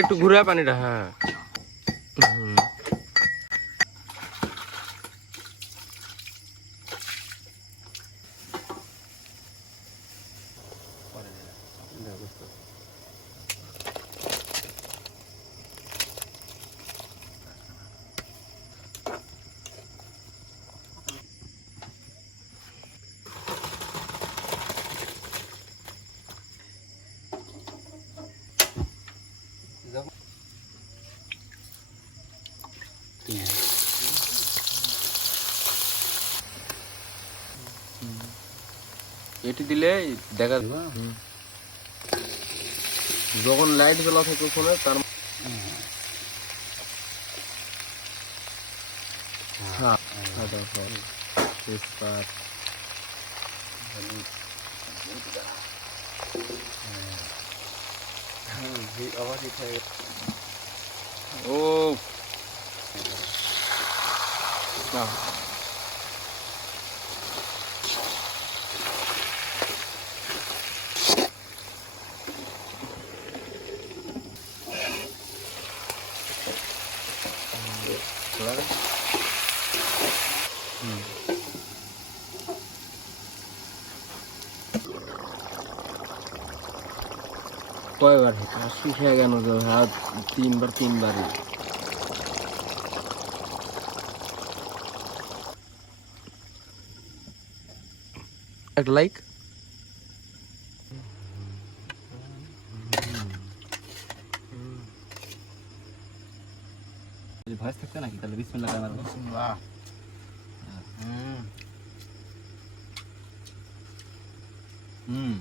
একটু ঘুরে পানিটা, হ্যাঁ। এটি দিলে দেখা যাবে যখন লাইট জ্বলা থাকে ফোনে তার ও কয়বার শিখে গেল হাত তিনবারই একটা লাইক ভয়েস থাকতে নাকি তাহলে বিসমিল্লাহ মারবো। বিসমিল্লাহ। হুম